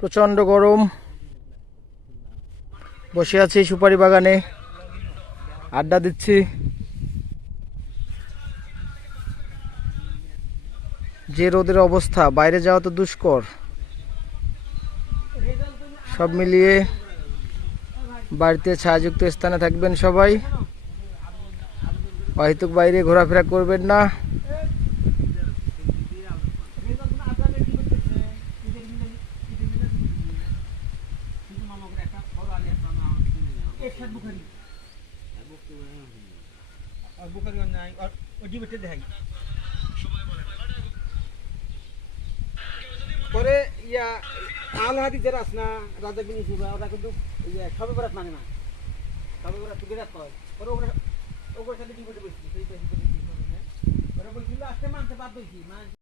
প্রচণ্ড গরম, বসে আছি সুপারি বাগানে, আড্ডা দিচ্ছি। যে রোদের অবস্থা, বাইরে যাওয়া তো দুষ্কর। সব মিলিয়ে বাড়িতে ছায়াযুক্ত স্থানে থাকবেন সবাই, অহেতুক বাইরে ঘোরাফেরা করবেন না। পরে ইয়া আল হাদি যারা আছে না রাজা বিনি সুবা ওরা কিন্তু ইয়া সবে বরাত মানে না, সবে বরাত বিরাট কয় পরে ওরা ওগুলো সাথে ডিবেটে বসছি সেই ওরা বলছিল আজকে মানতে বাধ্য হইছি